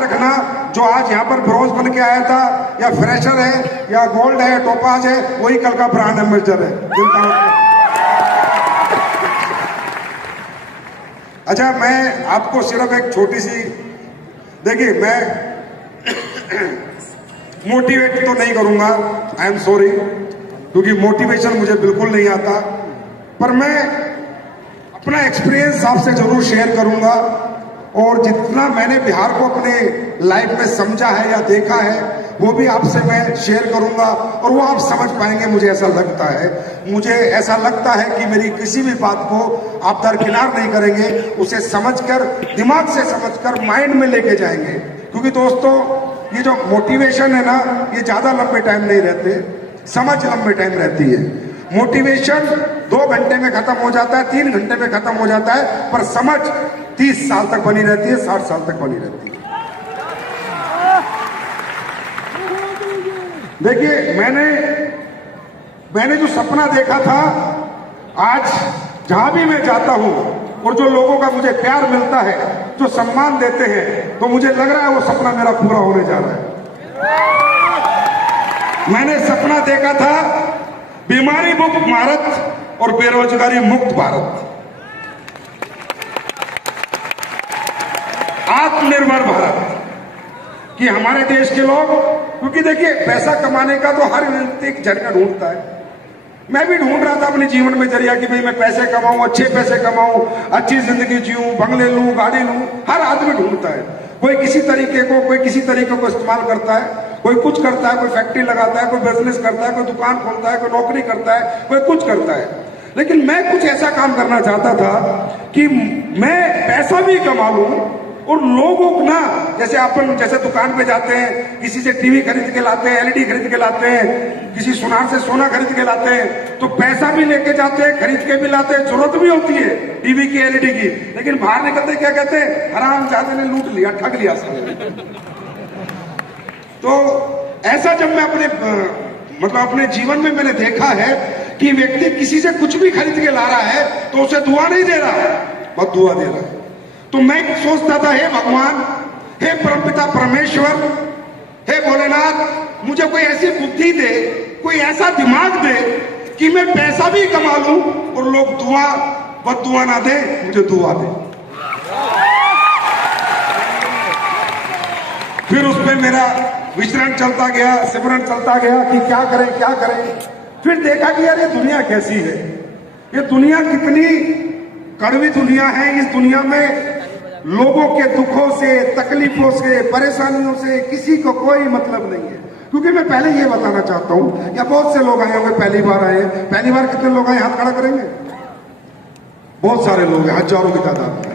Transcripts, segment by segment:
रखना, जो आज यहाँ पर ब्रॉन्ज बन के आया था या फ्रेशर है या गोल्ड है टोपाज है, वही कल का ब्रांड एम्बेसडर है। अच्छा, मैं आपको सिर्फ एक छोटी सी, देखिए मैं मोटिवेट तो नहीं करूंगा, आई एम सॉरी, क्योंकि मोटिवेशन मुझे बिल्कुल नहीं आता, पर मैं अपना एक्सपीरियंस आपसे जरूर शेयर करूंगा। और जितना मैंने बिहार को अपने लाइफ में समझा है या देखा है, वो भी आपसे मैं शेयर करूंगा और वो आप समझ पाएंगे, मुझे ऐसा लगता है। मुझे ऐसा लगता है कि मेरी किसी भी बात को आप दरकिनार नहीं करेंगे, उसे समझकर, दिमाग से समझकर माइंड में लेके जाएंगे। क्योंकि दोस्तों, ये जो मोटिवेशन है ना, ये ज्यादा लंबे टाइम नहीं रहते, समझ लंबे टाइम रहती है। मोटिवेशन 2 घंटे में खत्म हो जाता है, 3 घंटे में खत्म हो जाता है, पर समझ 30 साल तक बनी रहती है, 60 साल तक बनी रहती है। देखिए, मैंने जो सपना देखा था, आज जहां भी मैं जाता हूं और जो लोगों का मुझे प्यार मिलता है, जो सम्मान देते हैं, तो मुझे लग रहा है वो सपना मेरा पूरा होने जा रहा है। मैंने सपना देखा था बीमारी मुक्त भारत और बेरोजगारी मुक्त भारत, आत्मनिर्भर भारत, कि हमारे देश के लोग, क्योंकि देखिए पैसा कमाने का तो हर व्यक्ति एक जरिया ढूंढता है। मैं भी ढूंढ रहा था अपने जीवन में जरिया कि भाई मैं पैसे कमाऊं, अच्छे पैसे कमाऊं, अच्छी जिंदगी जीऊं, बंगले लूं, गाड़ी लूं। हर आदमी ढूंढता है, कोई किसी तरीके को इस्तेमाल करता है, कोई कुछ करता है, कोई फैक्ट्री लगाता है, कोई बिजनेस करता है, कोई दुकान खोलता है, कोई नौकरी करता है, कोई कुछ करता है। लेकिन मैं कुछ ऐसा काम करना चाहता था कि मैं पैसा भी कमा लूं और लोगों को ना, जैसे दुकान पे जाते हैं, किसी से टीवी खरीद के लाते हैं, एलईडी खरीद के लाते हैं, किसी सुनार से सोना खरीद के लाते हैं, तो पैसा भी लेके जाते हैं, खरीद के भी लाते हैं, जरूरत भी होती है टीवी की, एलईडी की, लेकिन बाहर निकलते क्या कहते हैं, हरामजादे ने लूट लिया, ठग लिया सब। तो ऐसा जब मैं अपने जीवन में मैंने देखा है कि व्यक्ति किसी से कुछ भी खरीद के ला रहा है तो उसे दुआ नहीं दे रहा, बस दुआ दे रहा है। तो मैं सोचता था, हे भगवान, हे परमपिता परमेश्वर, हे भोलेनाथ, मुझे कोई ऐसी बुद्धि दे, कोई ऐसा दिमाग दे कि मैं पैसा भी कमा लूं और लोग बद्दुआ ना दे, मुझे दुआ दे। फिर उस पर मेरा विचरण चलता गया, सिमरन चलता गया कि क्या करें। फिर देखा कि यार ये दुनिया कैसी है, ये दुनिया कितनी कड़वी दुनिया है। इस दुनिया में लोगों के दुखों से, तकलीफों से, परेशानियों से किसी को कोई मतलब नहीं है। क्योंकि मैं पहले ये बताना चाहता हूं, या बहुत से लोग आए होंगे, पहली बार आए हैं। पहली बार कितने लोग आए, हाथ खड़ा करेंगे? बहुत सारे लोग हैं, हजारों की तादाद में।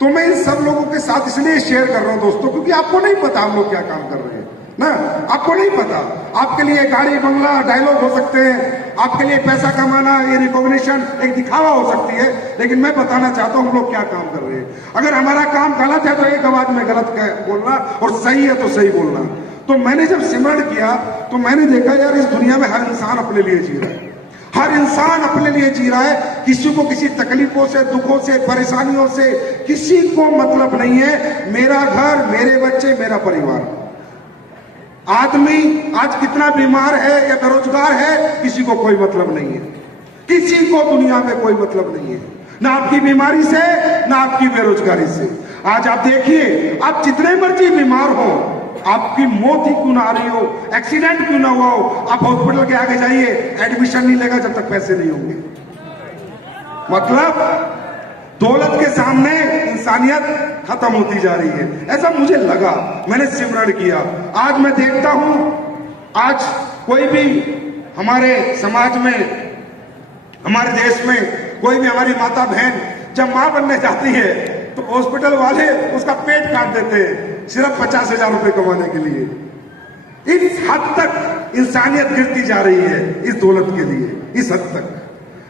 तो मैं इन सब लोगों के साथ इसलिए शेयर कर रहा हूं दोस्तों, क्योंकि आपको नहीं पता हम लोग क्या काम कर रहे हैं ना, आपको नहीं पता। आपके लिए गाड़ी बंगला डायलॉग हो सकते हैं, आपके लिए पैसा कमाना, ये रिकॉग्निशन एक दिखावा हो सकती है, लेकिन मैं बताना चाहता हूं हम लोग क्या काम कर रहे हैं। अगर हमारा काम गलत है तो एक आवाज में गलत बोलना, और सही है तो सही बोलना। तो मैंने जब सिमरण किया तो मैंने देखा यार, इस दुनिया में हर इंसान अपने लिए जी रहा है, हर इंसान अपने लिए जी रहा है। किसी को किसी तकलीफों से, दुखों से, परेशानियों से किसी को मतलब नहीं है। मेरा घर, मेरे बच्चे, मेरा परिवार। आदमी आज कितना बीमार है या बेरोजगार है, किसी को कोई मतलब नहीं है। किसी को दुनिया में कोई मतलब नहीं है, ना आपकी बीमारी से, ना आपकी बेरोजगारी से। आज आप देखिए, आप जितने मर्जी बीमार हो, आपकी मौत ही क्यों ना आ रही हो, एक्सीडेंट क्यों ना हुआ हो, आप हॉस्पिटल के आगे जाइए, एडमिशन नहीं लेगा जब तक पैसे नहीं होंगे। मतलब दौलत के सामने इंसानियत खत्म होती जा रही है, ऐसा मुझे लगा। मैंने सिमरण किया। आज मैं देखता हूं, आज कोई भी हमारे समाज में, हमारे देश में, कोई भी हमारी माता बहन जब मां बनने जाती है तो हॉस्पिटल वाले उसका पेट काट देते हैं सिर्फ 50,000 रुपए कमाने के लिए। इस हद तक इंसानियत गिरती जा रही है इस दौलत के लिए, इस हद तक।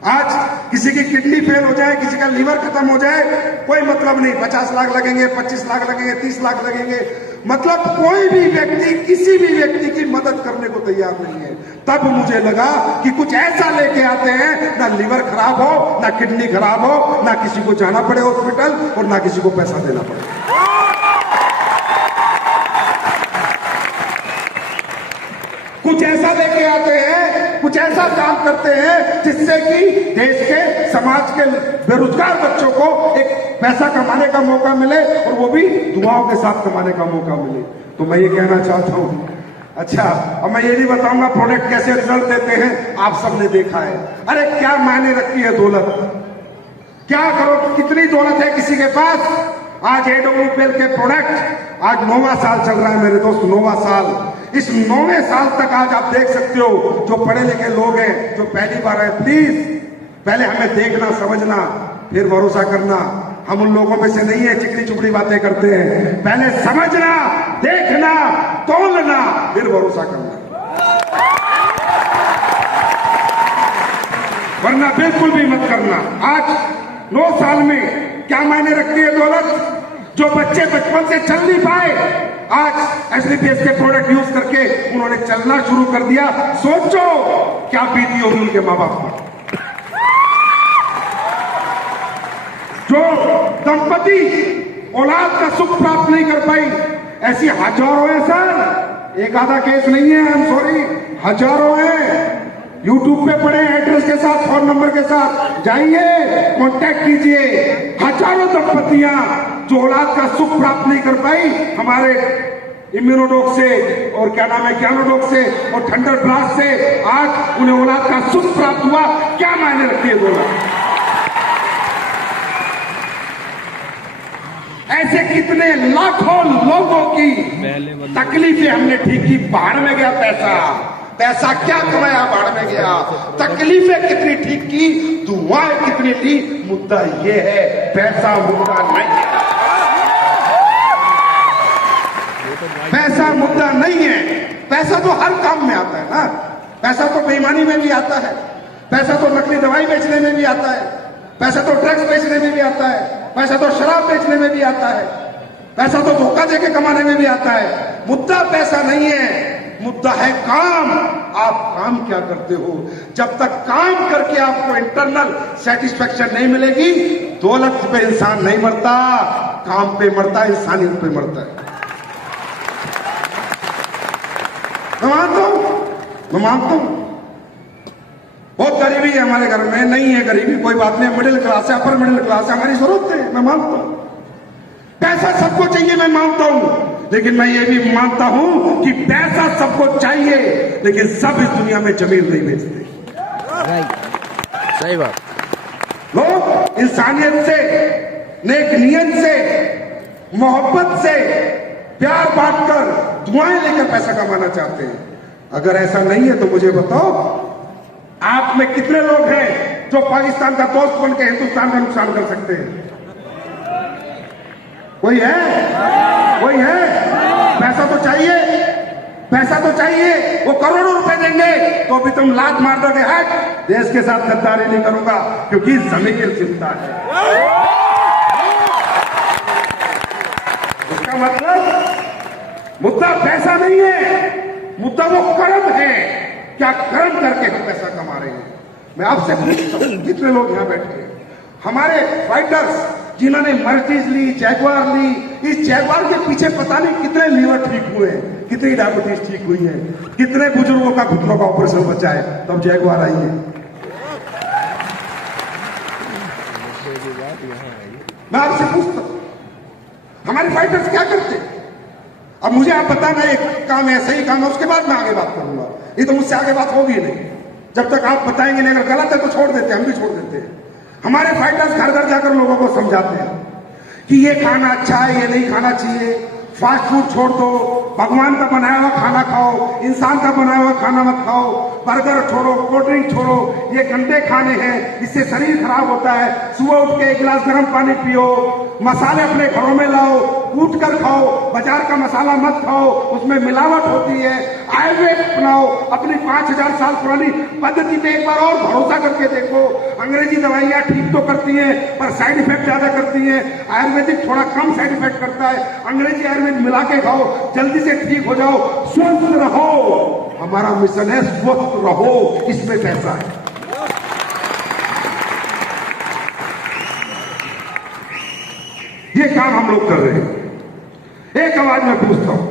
आज किसी की किडनी फेल हो जाए, किसी का लीवर खत्म हो जाए, कोई मतलब नहीं, 50 लाख लगेंगे, 25 लाख लगेंगे, 30 लाख लगेंगे। मतलब कोई भी व्यक्ति किसी भी व्यक्ति की मदद करने को तैयार नहीं है। तब मुझे लगा कि कुछ ऐसा लेके आते हैं, ना लीवर खराब हो, ना किडनी खराब हो, ना किसी को जाना पड़े हॉस्पिटल, और ना किसी को पैसा देना पड़े। पैसा लेके आते हैं, कुछ ऐसा काम करते हैं जिससे कि देश के, समाज के बेरोजगार बच्चों को एक पैसा कमाने का मौका मिले, और वो भी दुआओं के साथ कमाने का मौका मिले। तो मैं ये कहना चाहता हूं। अच्छा, अब मैं ये नहीं बताऊंगा प्रोडक्ट कैसे रिजल्ट देते हैं, आप सबने देखा है। अरे क्या मायने रखती है दौलत, क्या करो, कितनी दौलत है किसी के पास। आज AWPL के प्रोडक्ट आज 9वां साल चल रहा है मेरे दोस्त, 9वां साल। इस 9वें साल तक आज आप देख सकते हो, जो पढ़े लिखे लोग हैं, जो पहली बार है, प्लीज पहले हमें देखना, समझना, फिर भरोसा करना। हम उन लोगों में से नहीं है चिकनी चुपड़ी बातें करते हैं। पहले समझना, देखना, तोलना, फिर भरोसा करना, वरना बिल्कुल भी मत करना। आज 9 साल में क्या मायने रखती है दौलत। जो बच्चे बचपन से चल नहीं पाए, आज SDPS के प्रोडक्ट यूज करके उन्होंने चलना शुरू कर दिया। सोचो क्या बीती होगी उनके माँ बाप पर। जो दंपति औलाद का सुख प्राप्त नहीं कर पाई, ऐसी हजारों हैं सर, एक आधा केस नहीं है, आई एम सॉरी, हजारों हैं। यूट्यूब पे पड़े, एड्रेस के साथ, फोन नंबर के साथ जाइए, कांटेक्ट कीजिए। हजारों दंपतियां जो औलाद का सुख प्राप्त नहीं कर पाई, हमारे इम्यूनोडॉक से और क्या नाम है, ज्ञानोडॉक से और थंडर ब्लास्ट से आज उन्हें औलाद का सुख प्राप्त हुआ। क्या मायने रखती है दौलत। ऐसे कितने लाखों लोगों की तकलीफें हमने ठीक की। बाहर में गया पैसा, पैसा क्या कमाया, बाहर में गया। तकलीफें कितनी ठीक की, दुआएं कितनी ली। मुद्दा ये है, पैसा मुद्दा नहीं है, पैसा मुद्दा नहीं है। पैसा तो हर काम में आता है ना। पैसा तो बेईमानी में भी आता है, पैसा तो नकली दवाई बेचने में भी आता है, पैसा तो ड्रग्स बेचने में भी आता है, पैसा तो शराब बेचने में भी आता है, पैसा तो धोखा देके कमाने में भी आता है। मुद्दा पैसा नहीं है, मुद्दा है काम। आप काम क्या करते हो। जब तक काम करके आपको इंटरनल सेटिस्फेक्शन नहीं मिलेगी, दौलत पे इंसान नहीं मरता, काम पे मरता है, इंसानियत पे मरता है। मैं मानता हूं बहुत गरीबी है हमारे घर में, नहीं है गरीबी, कोई बात नहीं, मिडिल क्लास है, अपर मिडिल क्लास है, हमारी जरूरत है, मैं मानता हूं। पैसा सबको चाहिए, मैं मानता हूं, लेकिन मैं ये भी मानता हूं कि पैसा सबको चाहिए, लेकिन सब इस दुनिया में जमीन नहीं बेचते। सही बात। लोग इंसानियत से, नेक नियत से, मोहब्बत से, प्यार बांटकर, दुआएं लेकर पैसा कमाना चाहते हैं। अगर ऐसा नहीं है तो मुझे बताओ, आप में कितने लोग हैं जो पाकिस्तान का दोस्त बन के हिंदुस्तान का नुकसान कर सकते हैं। कोई है? कोई है? पैसा तो चाहिए, पैसा तो चाहिए। वो करोड़ों रुपए देंगे तो भी तुम लात मार दोगे, हट, देश के साथ गद्दारी नहीं करूंगा, क्योंकि जमीन की चिंता है। इसका मतलब मुद्दा पैसा नहीं है, मुद्दा वो कर्म है। क्या कर्म करके हम पैसा कमा रहे हैं। मैं आपसे पूछता हूं, कितने लोग यहां बैठे हैं, हमारे फाइटर्स जिन्होंने मर्सिडीज ली, जैगवार ली, इस जैगवार के पीछे पता नहीं कितने लीवर ठीक हुए, कितनी डायबिटीज ठीक हुई है, कितने बुजुर्गों का घुटनों का ऑपरेशन बचा है, तब जैगवार आई है। मैं आपसे पूछता हूं, हमारे फाइटर्स क्या करते। अब मुझे आप बताना एक काम है, सही काम है, उसके बाद मैं आगे बात करूंगा। ये तो मुझसे आगे बात होगी नहीं जब तक आप बताएंगे नहीं। अगर गलत है तो छोड़ देते हैं, हम भी छोड़ देते हैं। हमारे फाइटर्स घर घर जाकर लोगों को समझाते हैं कि ये खाना अच्छा है, ये नहीं खाना चाहिए, फास्ट फूड छोड़ दो, भगवान का बनाया हुआ खाना खाओ, इंसान का बनाया हुआ खाना मत खाओ, बर्गर छोड़ो, कोल्ड ड्रिंक छोड़ो, ये गंदे खाने हैं, इससे शरीर खराब होता है। सुबह उठ के एक गिलास गर्म पानी पियो, मसाले अपने घरों में लाओ, कूट कर खाओ, बाजार का मसाला मत खाओ, उसमें मिलावट होती है। आयुर्वेद अपनाओ, अपनी 5000 साल पुरानी पद्धति पे एक बार और भरोसा करके देखो। अंग्रेजी दवाइयां ठीक तो करती हैं पर साइड इफेक्ट ज्यादा करती हैं, आयुर्वेदिक थोड़ा कम साइड इफेक्ट करता है। अंग्रेजी आयुर्वेद मिला के खाओ, जल्दी से ठीक हो जाओ, स्वस्थ रहो। हमारा मिशन है स्वस्थ रहो, इसमें पैसा है। ये काम हम लोग कर रहे हैं। एक आवाज में पूछता हूं,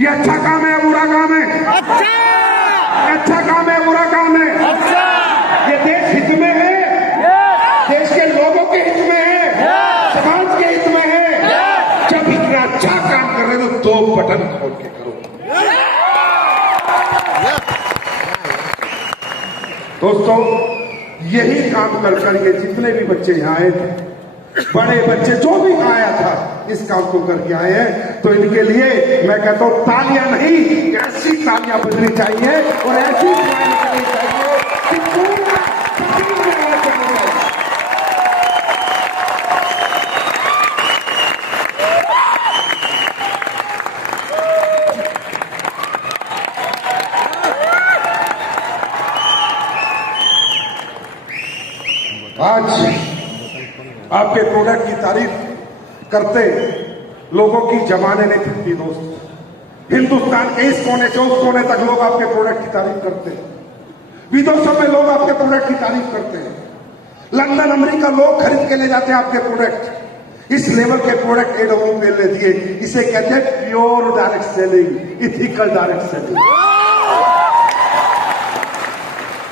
ये अच्छा काम है या बुरा काम है? अच्छा। अच्छा काम है, बुरा काम है? ये देश हित में है, देश के लोगों के हित में है, समाज के हित में है। जब इतना अच्छा काम कर रहे तो दो बटन खोल के करो। दोस्तों, यही काम कर ये जितने भी बच्चे यहाँ आए थे, बड़े बच्चे जो भी आया था, इस काम को करके आए हैं। तो इनके लिए मैं कहता हूं तालियां नहीं, ऐसी तालियां बजनी चाहिए और ऐसी दुआएं निकलनी चाहिए कि पूरा आज आपके प्रोडक्ट की तारीफ करते लोगों की जमाने नहीं थकती दोस्त। हिंदुस्तान के इस कोने से उस कोने तक लोग आपके प्रोडक्ट की तारीफ करते हैं। विदेशों में लोग आपके प्रोडक्ट की तारीफ करते हैं। लंदन अमेरिका लोग खरीद के ले जाते हैं आपके प्रोडक्ट। इस लेवल के प्रोडक्ट एडोबो पे ले दिए, इसे कहते हैं pure direct selling, ethical direct selling.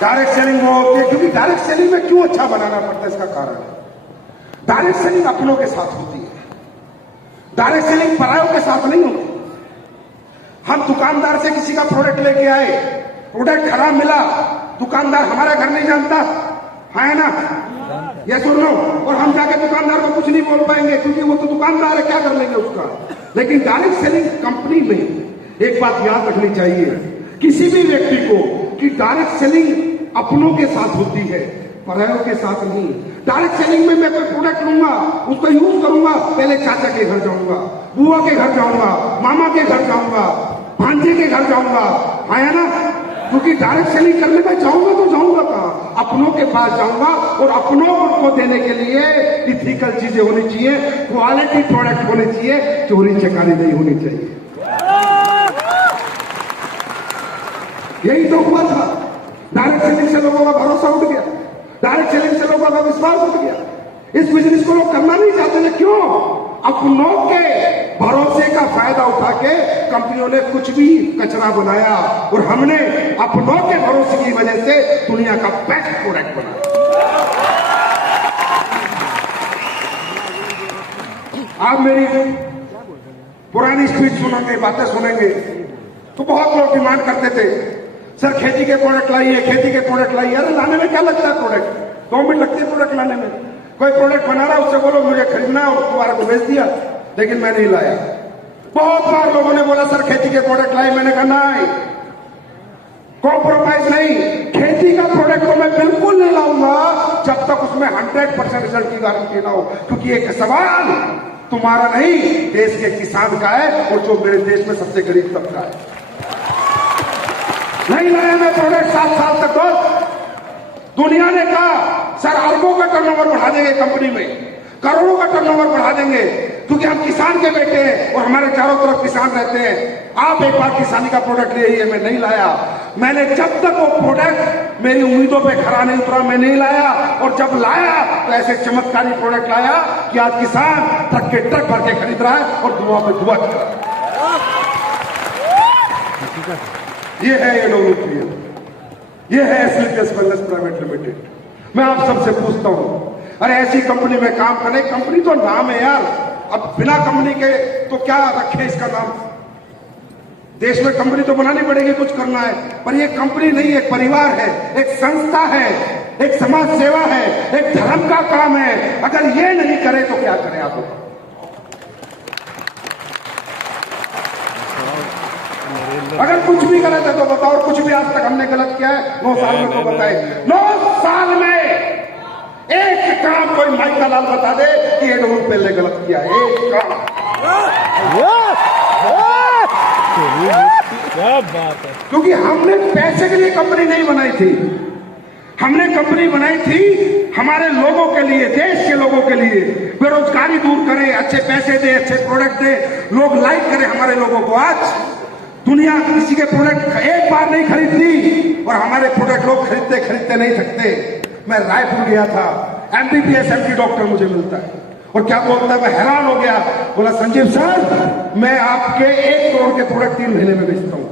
Direct selling वो होती है, क्योंकि डायरेक्ट सेलिंग में क्यों अच्छा बनाना पड़ता है, इसका कारण है डायरेक्ट सेलिंग अपनों के साथ होती है, डायरेक्ट सेलिंग परायों के साथ नहीं होती। हम दुकानदार से किसी का प्रोडक्ट लेके आए, प्रोडक्ट खराब मिला, दुकानदार हमारा घर नहीं जानता है ना, ये सुन लो, और हम जाके दुकानदार को कुछ नहीं बोल पाएंगे क्योंकि वो तो दुकानदार है, क्या कर लेंगे उसका। लेकिन डायरेक्ट सेलिंग कंपनी में एक बात याद रखनी चाहिए किसी भी व्यक्ति को कि डायरेक्ट सेलिंग अपनों के साथ होती है, परायों के साथ नहीं। डायरेक्ट सेलिंग में मैं कोई प्रोडक्ट लूंगा, उसको यूज करूंगा, पहले चाचा के घर जाऊंगा, बुआ के घर जाऊंगा, मामा के घर जाऊंगा, भांजे के घर जाऊंगा, है ना, क्योंकि डायरेक्ट सेलिंग करने में जाऊंगा तो जाऊंगा कहां, अपनों के पास जाऊंगा। और अपनों को देने के लिए इथिकल चीजें होनी चाहिए, क्वालिटी प्रोडक्ट होने चाहिए, चोरी चकारी नहीं होनी चाहिए। यही तो हुआ था। डायरेक्ट सेलिंग से लोगों का भरोसा उठ गया, डायरेक्ट सेलिंग से लोगों का विश्वास उठ गया। इस बिजनेस को लोग करना नहीं चाहते थे, क्यों? अपनों के भरोसे का फायदा उठा के कंपनियों ने कुछ भी कचरा बनाया और हमने अपनों के भरोसे की वजह से दुनिया का बेस्ट प्रोडक्ट बनाया। आप मेरी पुरानी स्पीच सुनेंगे, बातें सुनेंगे तो बहुत लोग डिमांड करते थे, सर खेती के प्रोडक्ट लाइए, खेती के प्रोडक्ट लाइए। अरे लाने में क्या लगता है प्रोडक्ट, 2 मिनट लगते हैं प्रोडक्ट लाने में। कोई प्रोडक्ट बना रहा है, उससे बोलो मुझे खरीदना है और तुम्हारे को बेच दिया, लेकिन मैं नहीं लाया। बहुत बार लोगों ने बोला सर खेती के प्रोडक्ट लाए, मैंने कहा नहीं, कॉम्प्रोमाइज नहीं, खेती का प्रोडक्ट तो मैं बिल्कुल नहीं लाऊंगा जब तक उसमें 100% रिजल्ट की गारंटी ना हो, क्योंकि एक सवाल तुम्हारा नहीं, देश के किसान का है और जो मेरे देश में सबसे गरीब तबका है। नहीं लाया मैं प्रोडक्ट 7 साल तक। दोस्त, दुनिया ने कहा सर अरबों का टर्नओवर बढ़ा देंगे कंपनी में, करोड़ों का टर्नओवर बढ़ा देंगे, क्योंकि हम किसान के बेटे हैं और हमारे चारों तरफ किसान रहते हैं। आप एक बार किसानी का प्रोडक्ट ले आइए। मैं नहीं लाया। मैंने जब तक वो प्रोडक्ट मेरी उम्मीदों पे खरा नहीं उतरा, मैं नहीं लाया। और जब लाया तो ऐसे चमत्कारी प्रोडक्ट लाया कि आज किसान ट्रक के ट्रक भर के खरीद रहा है और धुआं पे धुआं चल रहा है। ये है एडोबो, ये है एसलीपीएस वेलनेस प्राइवेट लिमिटेड। मैं आप सबसे पूछता हूं, अरे ऐसी कंपनी में काम करने, कंपनी तो नाम है यार, अब बिना कंपनी के तो क्या रखे इसका नाम। देश में कंपनी तो बनानी पड़ेगी, कुछ करना है, पर ये कंपनी नहीं, एक परिवार है, एक संस्था है, एक समाज सेवा है, एक धर्म का काम है। अगर ये नहीं करे तो क्या करें आप? अगर कुछ भी गलत है तो बताओ, कुछ भी आज तक हमने गलत किया है 9 साल में तो बताए। 9 साल में एक काम कोई माइक का लाल बता दे कि एडोबो पहले गलत किया है, एक काम। क्या बात है। क्योंकि हमने पैसे के लिए कंपनी नहीं बनाई थी, हमने कंपनी बनाई थी हमारे लोगों के लिए, देश के लोगों के लिए। बेरोजगारी दूर करे, अच्छे पैसे दे, अच्छे प्रोडक्ट दे, लोग लाइक करें हमारे लोगों को। आज दुनिया किसी के प्रोडक्ट एक बार नहीं खरीदती और हमारे प्रोडक्ट लोग खरीदते खरीदते नहीं थकते। मैं रायपुर गया था, एमबीबीएस एमडी डॉक्टर मुझे मिलता है और क्या बोलता है, मैं हैरान हो गया। बोला संजीव सर मैं आपके 1 करोड़ के प्रोडक्ट 3 महीने में बेचता हूं।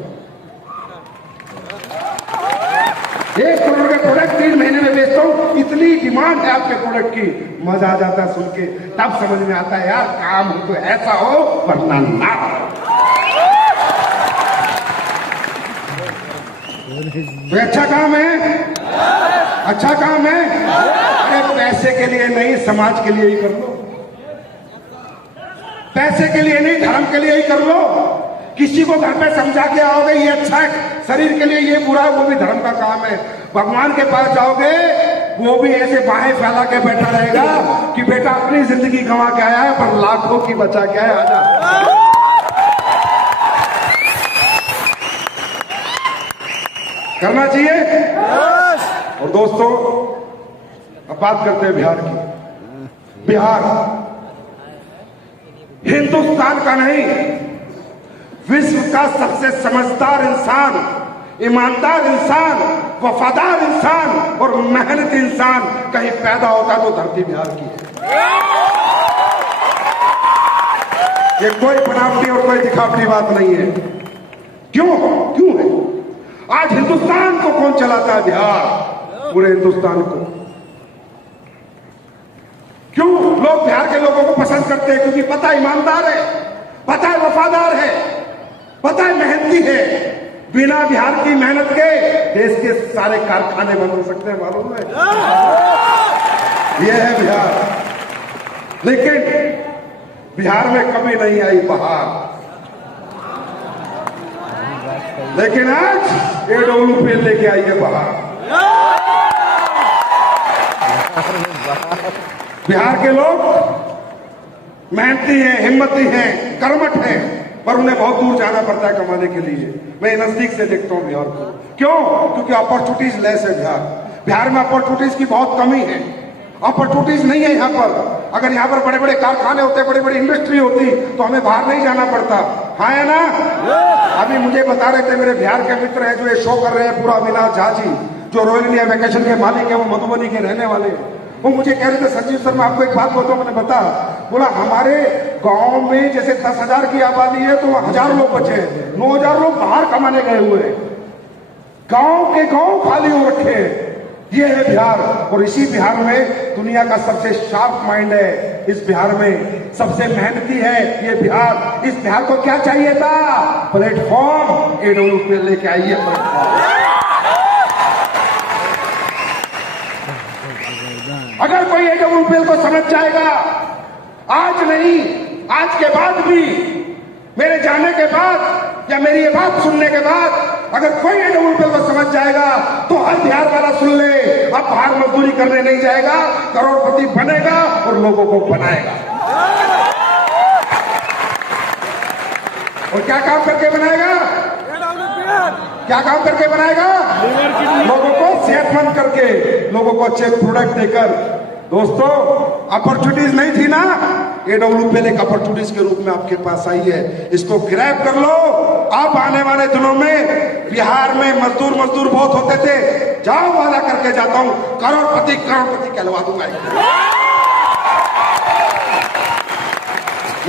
1 करोड़ के प्रोडक्ट 3 महीने में बेचता हूं, इतनी डिमांड है आपके प्रोडक्ट की। मजा आ जाता है सुन के, तब समझ में आता है यार काम हो तो ऐसा हो वरना ना हो। तो अच्छा काम है, अच्छा काम है। अरे पैसे के लिए नहीं, समाज के लिए ही कर लो। पैसे के लिए नहीं, धर्म के लिए ही कर लो। किसी को घर पे समझा के आओगे ये अच्छा है, शरीर के लिए ये बुरा है, वो भी धर्म का काम है। भगवान के पास जाओगे वो भी ऐसे बाहें फैला के बैठा रहेगा कि बेटा अपनी जिंदगी गंवा के आया है पर लाखों की बचा के आया, आजा। करना चाहिए। और दोस्तों अब बात करते हैं बिहार की। बिहार हिंदुस्तान का नहीं, विश्व का सबसे समझदार इंसान, ईमानदार इंसान, वफादार इंसान और मेहनती इंसान कहीं पैदा होता तो धरती बिहार की है। ये कोई बनावटी और कोई दिखावटी बात नहीं है। क्यों क्यों है? आज हिंदुस्तान को कौन चलाता है? बिहार, पूरे हिंदुस्तान को। क्यों लोग बिहार के लोगों को पसंद करते हैं? क्योंकि पता ईमानदार है, पता है वफादार है, पता है मेहनती है। बिना बिहार की मेहनत के देश के सारे कारखाने बंद हो सकते हैं, मालूम है? यह है बिहार। लेकिन बिहार में कभी नहीं आई बहार। लेकिन आज AWPL लेके आई है बहार। बिहार के लोग मेहनती हैं, हिम्मती हैं, कर्मठ हैं, पर उन्हें बहुत दूर जाना पड़ता है कमाने के लिए। मैं नजदीक से देखता हूं बिहार को। क्यों? क्योंकि अपॉर्चुनिटीज लेस है बिहार। बिहार में अपॉर्चुनिटीज की बहुत कमी है, अपॉर्चुनिटीज नहीं है यहाँ पर। अगर यहाँ पर बड़े बड़े कारखाने होते, बड़ी बड़ी इंडस्ट्री होती तो हमें बाहर नहीं जाना पड़ता। हाँ है ना? अभी मुझे बता रहे थे मेरे बिहार के मित्र हैं जो ये शो कर रहे हैं, पूरा अविनाश झा जी, जो रॉयल इंडिया वैकेशन के मालिक है, वो मधुबनी के रहने वाले हैं। वो मुझे कह रहे थे संजीव सर मैं आपको एक बात बोलता हूँ। मैंने बोला हमारे गांव में जैसे 10,000 की आबादी है तो 1,000 लोग बचे हैं, 9,000 लोग बाहर कमाने गए हुए हैं। गांव के गांव खाली हो रखे हैं। ये है बिहार। और इसी बिहार में दुनिया का सबसे शार्प माइंड है। इस बिहार में सबसे मेहनती है ये बिहार। इस बिहार को क्या चाहिए था? प्लेटफॉर्म। AWPL लेके आइए प्लेटफॉर्म। अगर कोई AWPL को समझ जाएगा, आज नहीं आज के बाद भी, मेरे जाने के बाद या मेरी ये बात सुनने के बाद अगर कोई AWPL को समझ जाएगा तो हर बिहार वाला सुन ले, अब बाहर मजदूरी करने नहीं जाएगा, करोड़पति बनेगा और लोगों को बनाएगा। और क्या काम करके बनाएगा? क्या काम करके बनाएगा? लोगों को सेहतमंद करके, लोगों को अच्छे प्रोडक्ट देकर। दोस्तों अपॉर्चुनिटीज नहीं थी ना, AWPL एक अपॉर्चुनिटीज के रूप में आपके पास आई है। इसको ग्रैब कर लो। अब आने वाले दिनों में बिहार में मजदूर बहुत होते थे। जाओ, वादा करके जाता हूं, करोड़पति कहलवा दूंगा।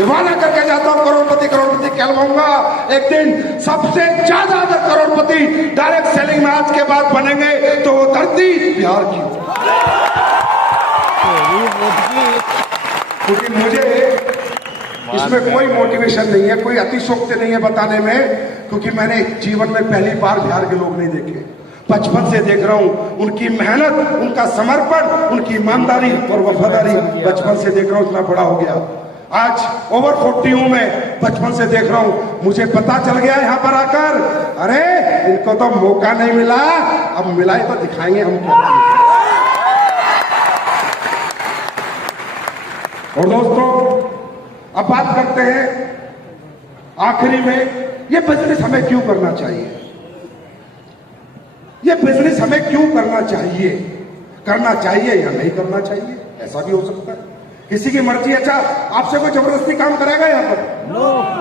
वादा करके जाता हूं, करोड़पति कहलवाऊंगा। एक दिन सबसे ज्यादा अगर करोड़पति डायरेक्ट सेलिंग में आज के बाद बनेंगे तो वो धरती बिहार की। क्योंकि मुझे इसमें कोई मोटिवेशन नहीं है, कोई अतिशोक्ति नहीं है बताने में, क्योंकि मैंने जीवन में पहली बार बिहार के लोग नहीं देखे। बचपन से देख रहा हूं उनकी मेहनत, उनका समर्पण, उनकी ईमानदारी और वफादारी। बचपन से देख रहा हूं, इतना बड़ा हो गया। आज ओवर 40 हूं मैं, बचपन से देख रहा हूं। मुझे पता चल गया यहाँ पर आकर, अरे इनको तो मौका नहीं मिला, अब मिला है तो दिखाएंगे हम क्या। और दोस्तों अब बात करते हैं आखिरी में, ये बिजनेस हमें क्यों करना चाहिए? ये बिजनेस हमें क्यों करना चाहिए? करना चाहिए या नहीं करना चाहिए, ऐसा भी हो सकता है। किसी की मर्जी। अच्छा, आपसे कोई जबरदस्ती काम कराएगा यहाँ पर?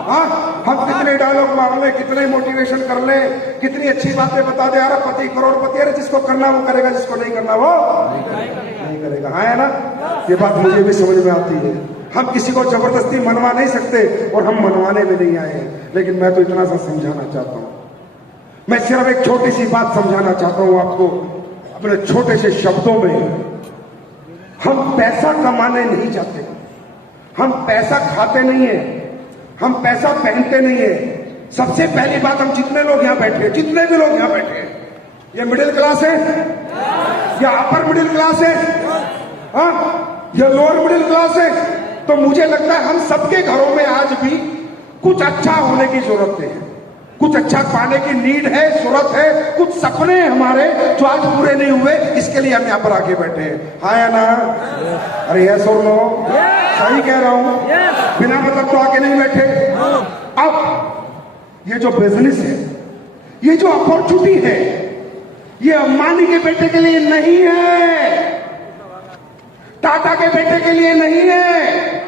हाँ, हम कितने डायलॉग मार ले, कितने मोटिवेशन कर ले, कितनी अच्छी बातें बता दे, अरबपति करोड़पति, अरे जिसको करना वो करेगा, जिसको नहीं करना वो नहीं करेगा। हाँ है ना? ये बात मुझे भी समझ में आती है। हम किसी को जबरदस्ती मनवा नहीं सकते और हम मनवाने में नहीं आए हैं। लेकिन मैं तो इतना सा समझाना चाहता हूं, मैं सिर्फ एक छोटी सी बात समझाना चाहता हूं आपको अपने छोटे से शब्दों में। हम पैसा कमाने नहीं जाते, हम पैसा खाते नहीं है, हम पैसा पहनते नहीं है। सबसे पहली बात, हम जितने लोग यहां बैठे हैं, जितने भी लोग यहां बैठे हैं, ये मिडिल क्लास है या अपर मिडिल क्लास है, हाँ, या लोअर मिडिल क्लास है, तो मुझे लगता है हम सबके घरों में आज भी कुछ अच्छा होने की जरूरत है, कुछ अच्छा पाने की नीड है, जरूरत है। कुछ सपने हमारे जो आज पूरे नहीं हुए, इसके लिए हम यहां पर आके बैठे हैं। हाँ या ना? अरे यस और नो? सही कह रहा हूं? बिना मतलब तो आके नहीं बैठे। अब ये जो बिजनेस है, ये जो अपॉर्चुनिटी है, ये अंबानी के बेटे के लिए नहीं है, टाटा के बेटे के लिए नहीं है।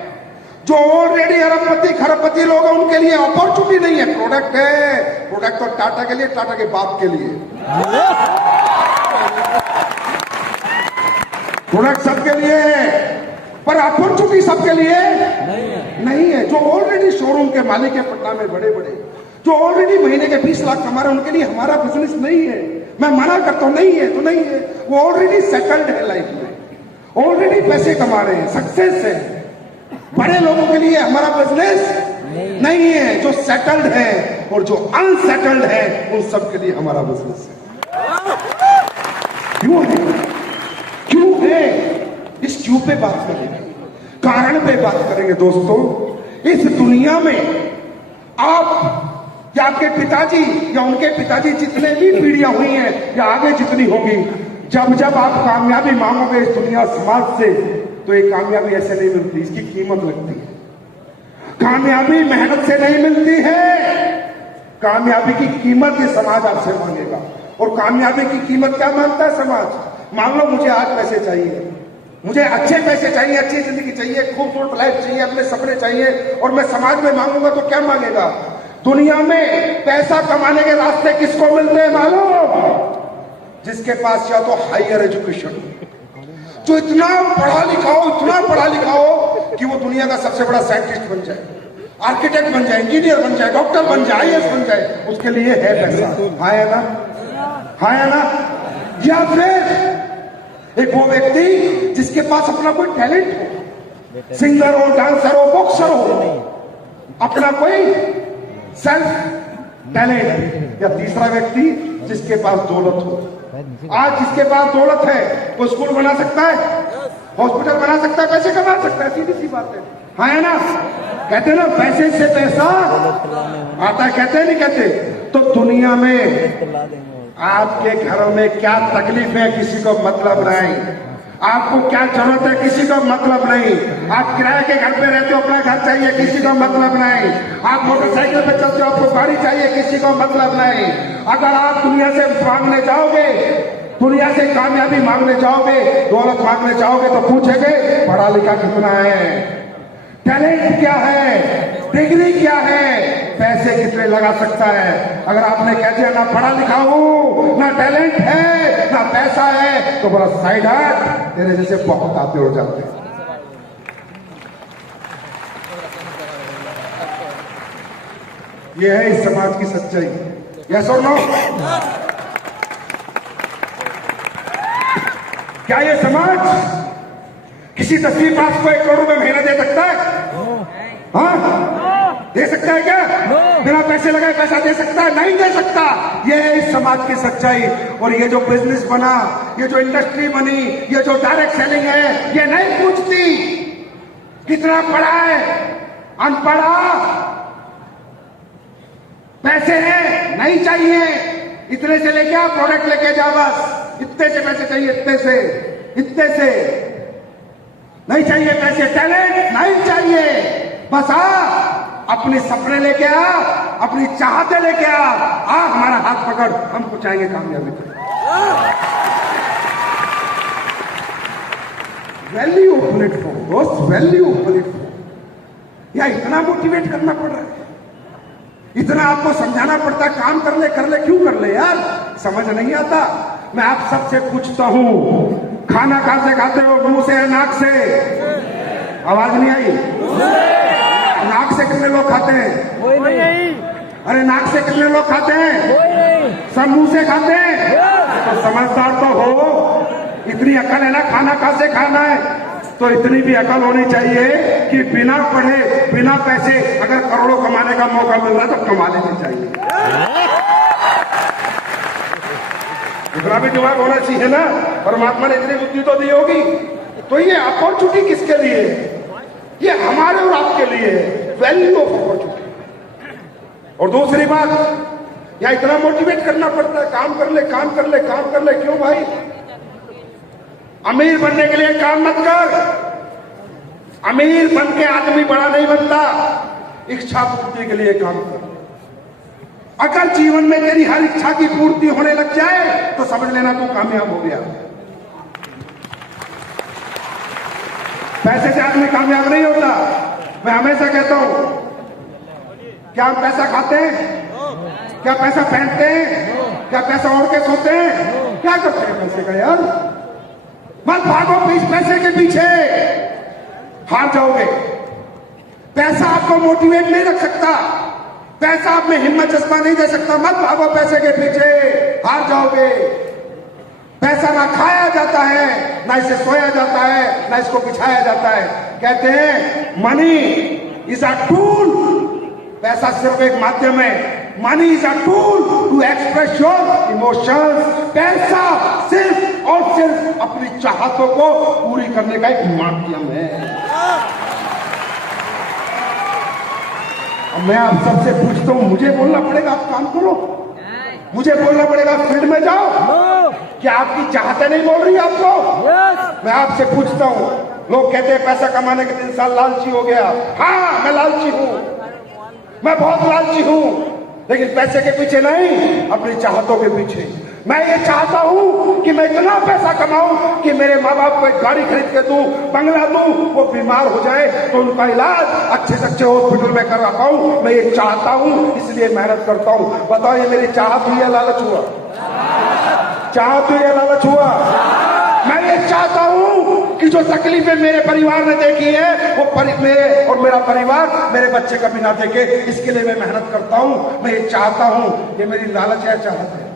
जो ऑलरेडी अरबपति खरबपति लोग हैं उनके लिए अपॉर्चुनिटी नहीं है, प्रोडक्ट है। प्रोडक्ट तो टाटा के लिए, टाटा के बाप के लिए, प्रोडक्ट सबके लिए है, पर अपॉर्चुनिटी सबके लिए नहीं है। जो ऑलरेडी शोरूम के मालिक है पटना में बड़े बड़े, जो ऑलरेडी महीने के 20 लाख कमा रहे हैं, उनके लिए हमारा बिजनेस नहीं है। मैं मना करता हूं, नहीं है तो नहीं है। वो ऑलरेडी सेटल्ड है लाइफ में, ऑलरेडी पैसे कमा रहे हैं, सक्सेस है। बड़े लोगों के लिए हमारा बिजनेस नहीं है, जो सेटल्ड है और जो अनसेटल्ड है उन सब के लिए हमारा बिजनेस है। क्यों है? क्यों है? इस क्यों पे बात करेंगे, कारण पे बात करेंगे दोस्तों। इस दुनिया में आप या आपके पिताजी या उनके पिताजी, जितने भी पीढ़ियां हुई हैं या आगे जितनी होगी, जब जब आप कामयाबी मांगोगे इस दुनिया समाज से, तो ये कामयाबी ऐसे नहीं मिलती, इसकी कीमत लगती है। कामयाबी मेहनत से नहीं मिलती है, कामयाबी की कीमत ये समाज आपसे मांगेगा। और कामयाबी की कीमत क्या मांगता है समाज? मान लो मुझे आज पैसे चाहिए, मुझे अच्छे पैसे चाहिए, अच्छी जिंदगी चाहिए, खूबसूरत लाइफ चाहिए, अपने सपने चाहिए, और मैं समाज में मांगूंगा तो क्या मांगेगा? दुनिया में पैसा कमाने के रास्ते किसको मिलते हैं मालूम? जिसके पास या तो हायर एजुकेशन, जो इतना पढ़ा लिखा हो, इतना पढ़ा लिखा हो कि वो दुनिया का सबसे बड़ा साइंटिस्ट बन जाए, आर्किटेक्ट बन जाए, इंजीनियर बन जाए, डॉक्टर बन जाए, आईएएस बन जाए, उसके लिए है पैसा। हाँ या ना? हाँ या ना? या फिर एक वो व्यक्ति जिसके पास अपना कोई टैलेंट हो, सिंगर हो, डांसर हो, बॉक्सर हो, अपना कोई सेल्फ टैलेंट। या तीसरा व्यक्ति जिसके पास दौलत हो। आज जिसके पास दौलत है वो स्कूल बना सकता है, हॉस्पिटल बना सकता है, पैसे कमा सकता है, सीधी सी बात है। हाँ है ना? कहते हैं ना, पैसे से पैसा आता है, कहते हैं नहीं कहते? तो दुनिया में आपके घरों में क्या तकलीफ है किसी को मतलब नहीं, आपको क्या जरूरत है किसी को मतलब नहीं। आप किराए के घर पे रहते हो, अपना घर चाहिए, किसी को मतलब नहीं। आप मोटरसाइकिल पे चलते हो, आपको गाड़ी चाहिए, किसी को मतलब नहीं। अगर आप दुनिया से मांगने जाओगे, दुनिया से कामयाबी मांगने जाओगे, दौलत मांगने जाओगे, तो पूछेंगे पढ़ा लिखा कितना है, टैलेंट क्या है, डिग्री क्या है, पैसे कितने लगा सकता है। अगर आपने कह दिया ना पढ़ा लिखा हूं, ना टैलेंट है, ना पैसा है, तो बड़ा साइड हट, तेरे जैसे बहुत आते हो जाते हैं। ये है इस समाज की सच्चाई। यस और नो? क्या ये समाज किसी 10वीं पास को 1 करोड़ रुपए महीना दे सकता है? हाँ, दे सकता है क्या? बिना पैसे लगाए पैसा दे सकता है? नहीं दे सकता। ये है इस समाज की सच्चाई। और ये जो बिजनेस बना, ये जो इंडस्ट्री बनी, ये जो डायरेक्ट सेलिंग है, ये नहीं पूछती कितना पढ़ा है, अनपढ़ा, पैसे हैं नहीं चाहिए, इतने से लेके आ, प्रोडक्ट लेके जा, बस इतने से पैसे चाहिए, इतने से नहीं चाहिए पैसे, टैलेंट नहीं चाहिए, बस आ, अपने सपने लेके आ, अपनी चाहते लेके आ, हमारा हाथ पकड़, हम पहुंचाएंगे कामयाबी तक। वैल्यू ऑफ प्लेटफॉर्म दोस्त, वैल्यू ऑफ प्लेटफॉर्म। या इतना मोटिवेट करना पड़ रहा है, इतना आपको समझाना पड़ता है, काम कर ले क्यों कर ले यार, समझ नहीं आता। मैं आप सबसे पूछता हूं, खाना कहां से खाते हो, मुंह से या नाक से? आवाज नहीं आई? नाक से कितने लोग खाते हैं? अरे नाक से कितने लोग खाते हैं? सब मुंह से खाते हैं। तो समझदार तो हो, इतनी अकल है ना, खाना कहां से खाना है, तो इतनी भी अकल होनी चाहिए कि बिना पढ़े बिना पैसे अगर करोड़ों कमाने का मौका मिल रहा है तो कमा लेनी चाहिए। इतना भी दिमाग होना चाहिए ना। परमात्मा ने इतनी बुद्धि तो दी होगी। तो ये अपॉर्चुनिटी किसके लिए? ये हमारे और आपके लिए, वैल्यू ऑफ अपॉर्चुनिटी। और दूसरी बात, यहां इतना मोटिवेट करना पड़ता है, काम कर ले, काम कर ले, काम कर ले। क्यों भाई? अमीर बनने के लिए काम मत कर। अमीर बन के आदमी बड़ा नहीं बनता, इच्छा पूर्ति के लिए काम कर। अगर जीवन में तेरी हर इच्छा की पूर्ति होने लग जाए तो समझ लेना तू कामयाब हो गया। पैसे से आदमी कामयाब नहीं होता। मैं हमेशा कहता हूं, क्या हम पैसा खाते हैं? क्या पैसा पहनते हैं? क्या पैसा ओढ़ के सोते हैं? क्या करते हैं पैसे का यार? मत भागो पैसे के पीछे, हार जाओगे। पैसा आपको मोटिवेट नहीं रख सकता, पैसा आप में हिम्मत जज्बा नहीं दे सकता। मत भागो पैसे के पीछे, हार जाओगे। पैसा ना खाया जाता है, ना इसे सोया जाता है, ना इसको बिछाया जाता है। कहते हैं मनी इज अ टूल, पैसा सिर्फ एक माध्यम है। Money is a tool to express your emotions. पैसा सिर्फ और सिर्फ अपनी चाहतों को पूरी करने का एक माध्यम है। अब मैं आप सबसे पूछता हूं, मुझे बोलना पड़ेगा आप काम करो, मुझे बोलना पड़ेगा फील्ड में जाओ? क्या आपकी चाहते नहीं बोल रही आपको? मैं आपसे पूछता हूं, लोग कहते हैं पैसा कमाने के 3 साल लालची हो गया। हाँ, मैं लालची हूं, मैं बहुत लालची हूं, लेकिन पैसे के पीछे नहीं, अपनी चाहतों के पीछे। मैं ये चाहता हूं कि मैं इतना पैसा कमाऊं कि मेरे माँ बाप को एक गाड़ी खरीद के दूं, बंगला दूं, वो बीमार हो जाए तो उनका इलाज अच्छे से अच्छे हॉस्पिटल में करवा पाऊं। मैं ये चाहता हूं, इसलिए मेहनत करता हूं। बताओ, ये मेरी चाहत हुई या लालच हुआ? चाहत हुई या लालच हुआ? मैं ये चाहता हूं कि जो तकलीफें मेरे परिवार ने देखी है वो मेरे और मेरा परिवार, मेरे बच्चे कभी ना देखे, इसके लिए मैं मेहनत करता हूं। मैं ये चाहता हूं, ये मेरी लालच है, चाहत है।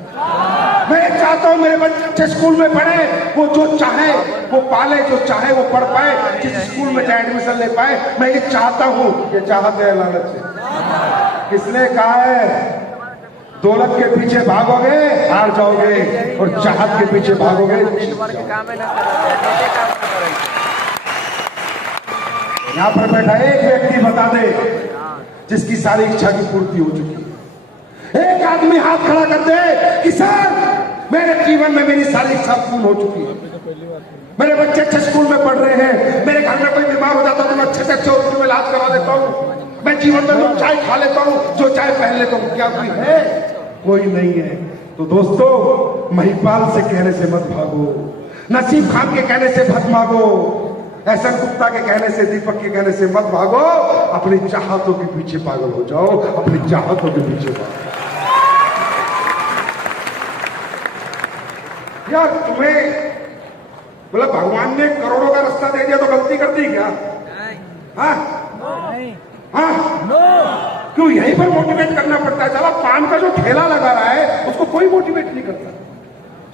मैं ये चाहता हूं मेरे बच्चे स्कूल में पढ़े, वो जो चाहे वो पाले, जो चाहे वो पढ़ पाए, जिस स्कूल में चाहे एडमिशन ले पाए। मैं ये चाहता हूं, ये चाहत है, लालच है। किसने कहा है? दौलत के पीछे भागोगे हार जाओगे, और चाहत के पीछे भागोगे। यहां पर बैठा एक व्यक्ति बता दे जिसकी सारी इच्छा की पूर्ति हो चुकी है। एक आदमी हाथ खड़ा कर दे कि सर मेरे जीवन में मेरी सारी इच्छा पूर्ण हो चुकी है, मेरे बच्चे अच्छे स्कूल में पढ़ रहे हैं, मेरे घर में कोई बीमार हो जाता तो मैं अच्छे से अच्छे हॉस्पिटल में इलाज करवा देता हूँ, मैं जीवन में जो चाय खा लेता हूँ, जो चाय पहन लेता हूँ। क्या कोई है? कोई नहीं है। तो दोस्तों, महिपाल से कहने से मत भागो, नसीब खान के कहने से मत भागो, एहसन गुप्ता के कहने से, दीपक के कहने से मत भागो। अपनी चाहतों के पीछे पागल हो जाओ, अपनी चाहतों के पीछे भागो। यार तुम्हें बोला भगवान ने करोड़ों का रास्ता दे दिया तो गलती कर दी क्या? हाँ हाँ, क्यों यहीं पर मोटिवेट करना पड़ता है? चलो, पान का जो ठेला लगा रहा है उसको कोई मोटिवेट नहीं करता।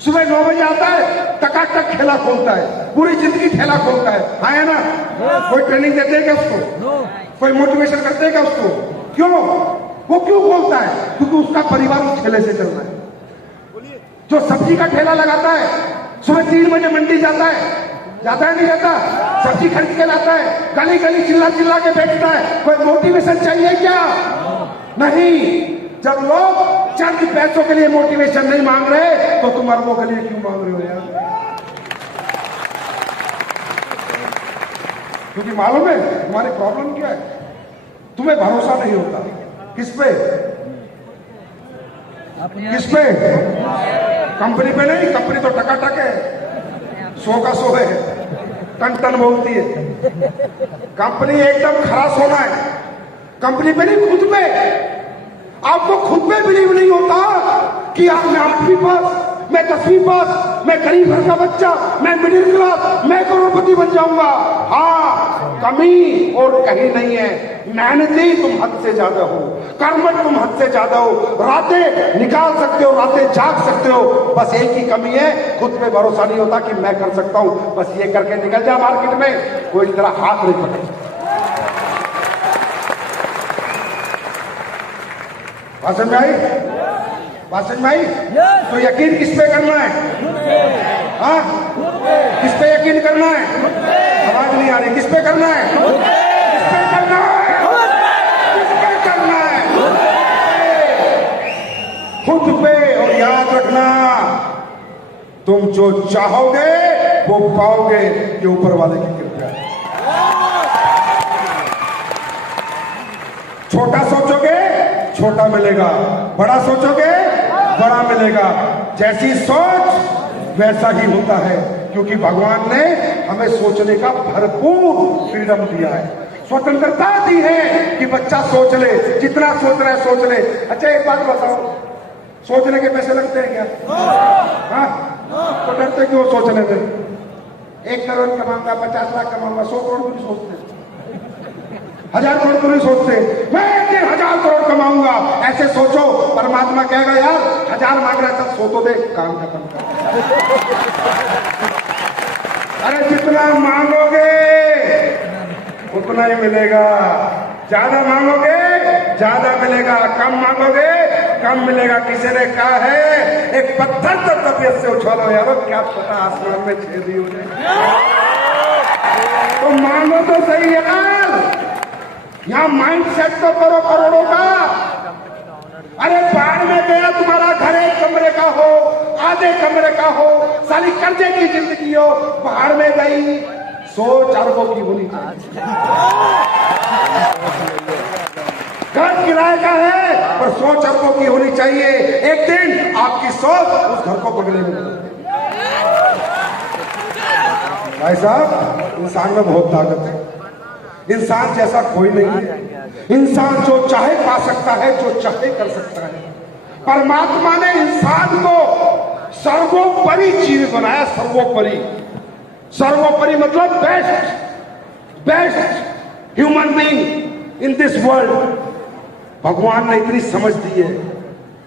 सुबह 9 बजे आता है, टकाटक ठेला खोलता है, पूरी जिंदगी ठेला खोलता है। हाँ है ना? कोई ट्रेनिंग देते हैं क्या उसको? कोई मोटिवेशन करते हैं क्या उसको? क्यों? वो क्यों खोलता है? क्योंकि उसका परिवार उस ठेले से चल रहा है। जो सब्जी का ठेला लगाता है, सुबह 3 बजे मंडी जाता है नहीं जाता? सब्जी खरीद के लाता है, गली गली चिल्ला चिल्ला के बेचता है। कोई मोटिवेशन चाहिए क्या? नहीं। जब लोग चंद पैसों के लिए मोटिवेशन नहीं मांग रहे तो तुम अरबों के लिए क्यों मांग रहे हो यार? क्योंकि मालूम है तुम्हारी प्रॉब्लम क्या है? तुम्हें भरोसा नहीं होता। किस पे? किस पे? कंपनी पे नहीं, कंपनी तो टकाटक है, 100 का 100 है, टन टन बोलती है। कंपनी एकदम खरा सोना है। कंपनी पे नहीं, खुद पे। आपको खुद पे बिलीव नहीं होता कि आप, मैं 8वीं पास, मैं 10वीं पास, मैं गरीब घर का बच्चा, मैं मिडिल क्लास, मैं करोड़पति बन जाऊंगा। हाँ, कमी और कहीं नहीं है। मेहनती तुम हद से ज्यादा हो, कर्मठ तुम हद से ज्यादा हो, रातें निकाल सकते हो, रातें जाग सकते हो। बस एक ही कमी है, खुद पे भरोसा नहीं होता कि मैं कर सकता हूं। बस ये करके निकल जा मार्केट में, कोई तेरा हाथ नहीं पकड़े। बात समझ में आई? बात समझ में आई? तो यकीन किस पे करना है? हाँ, किस पे यकीन करना है? आवाज नहीं आ रही। किस पे करना है? किस पे करना है? किस पे करना है? खुद पे। और याद रखना, तुम जो चाहोगे वो पाओगे, ये ऊपर वाले की कृपा है। छोटा सोचोगे छोटा मिलेगा, बड़ा सोचोगे बड़ा मिलेगा। जैसी सोच वैसा ही होता है, क्योंकि भगवान ने हमें सोचने का भरपूर फ्रीडम दिया है, स्वतंत्रता दी है कि बच्चा सोच ले, जितना सोच रहा है सोच ले। अच्छा एक बात बताओ, सोचने के पैसे लगते हैं क्या? हाँ, तो डरते क्यों सोचने में? 1 करोड़ कमाऊंगा, 50 लाख कमाऊंगा, 100 करोड़ नहीं सोचते, 1000 करोड़ तो नहीं सोचते। मैं 1000 करोड़ कमाऊंगा, ऐसे सोचो। परमात्मा कहेगा यार 1000 मांग रहा है, सो तो दे, काम खत्म कर। अरे जितना मांगोगे उतना ही मिलेगा, ज्यादा मांगोगे ज्यादा मिलेगा, कम मांगोगे कम मिलेगा। किसी ने कहा है एक पत्थर तो तबीयत से उछालो यारो, क्या पता आसमान में छेद ही हो जाए। तो मांगो तो सही यार, यहां माइंड सेट तो करो करोड़ों का। अरे बाहर में गया तुम्हारा घर 1 कमरे का हो, आधे कमरे का हो, साली कर्जे की जिंदगी हो, बाहर में गई 100 अरबों की होनी चाहिए। घर किराए का है पर 100 अरबों की होनी चाहिए। एक दिन आपकी सोच उस घर को बगले में बदल। भाई साहब, इंसान में बहुत ताकत है, इंसान जैसा कोई नहीं है। इंसान जो चाहे पा सकता है, जो चाहे कर सकता है। परमात्मा ने इंसान को सर्वोपरि जीव बनाया, सर्वोपरि। सर्वोपरि मतलब best human being in this world. भगवान ने इतनी समझ दी है,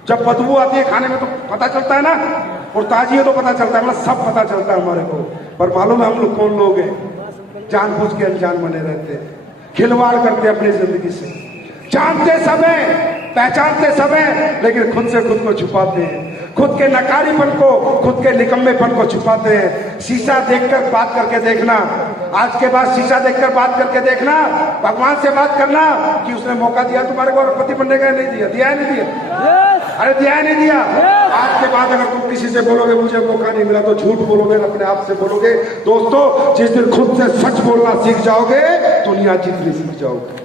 जब बदबू आती है खाने में तो पता चलता है ना, और ताजी है तो पता चलता है, मतलब सब पता चलता है हमारे को। पर मालूम है हम लोग कौन लोग हैं? जानबूझ के अनजान बने रहते हैं, खिलवाड़ करते अपनी जिंदगी से, जानते सब है, पहचानते सब है, लेकिन खुद से खुद को छुपाते हैं, खुद के नकारीपन को, खुद के निकम्मेपन को छुपाते हैं। शीशा देखकर बात करके देखना, आज के बाद शीशा देखकर बात करके देखना, भगवान से बात करना कि उसने मौका दिया तुम्हारे को पति बनने का, नहीं दिया, दिया नहीं दिया? अरे दिया नहीं दिया? आज के बाद अगर तुम किसी से बोलोगे मुझे मौका नहीं मिला, तो झूठ बोलोगे, अपने आप से बोलोगे। दोस्तों, जिस दिन खुद से सच बोलना सीख जाओगे, दुनिया जीतनी सीख जाओगे।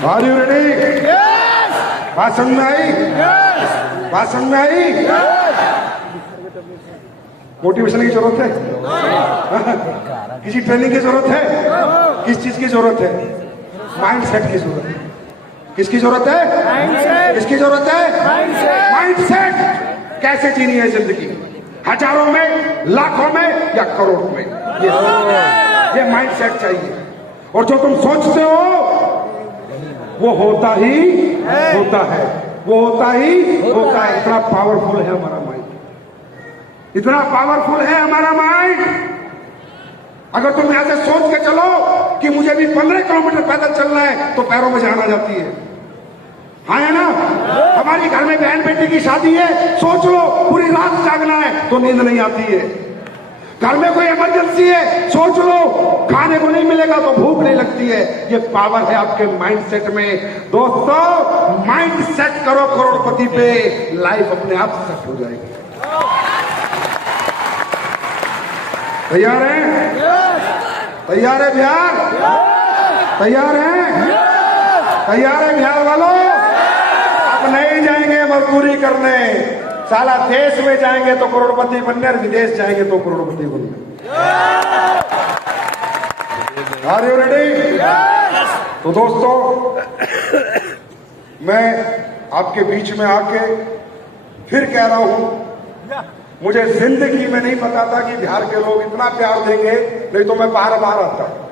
Are you ready? बात समझ में आई? बात समझ में आई? मोटिवेशन की जरूरत है? किसी ट्रेनिंग की जरूरत है? किस चीज की जरूरत है? माइंड सेट की जरूरत है। किसकी जरूरत है? किसकी जरूरत है? Mind set. कैसे जीनी है जिंदगी, हजारों में, लाखों में या करोड़ों में, ये माइंड सेट चाहिए। और जो तुम सोचते हो वो होता ही होता है, वो होता ही होता है। इतना पावरफुल है हमारा माइंड, इतना पावरफुल है हमारा माइंड। अगर तुम यहां से सोच के चलो कि मुझे भी 15 किलोमीटर पैदल चलना है, तो पैरों में जान आ जाती है। हाँ है ना? हमारी घर में बहन बेटी की शादी है, सोच लो पूरी रात जागना है तो नींद नहीं आती है। घर में कोई इमरजेंसी है, सोच लो खाने को नहीं मिलेगा तो भूख नहीं लगती है। ये पावर है आपके माइंड सेट में। दोस्तों, माइंड सेट करो करोड़पति पे, लाइफ अपने आप सेट हो जाएगी। तैयार हैं? तैयार है बिहार? तैयार हैं? तैयार है बिहार वालों? अब नहीं जाएंगे मजदूरी करने, साला देश में जाएंगे तो करोड़पति बनने, और विदेश जाएंगे तो करोड़पति बनने। Are you ready? तो दोस्तों, मैं आपके बीच में आके फिर कह रहा हूं मुझे जिंदगी में नहीं पता था कि बिहार के लोग इतना प्यार देंगे, नहीं तो मैं बार बार आता।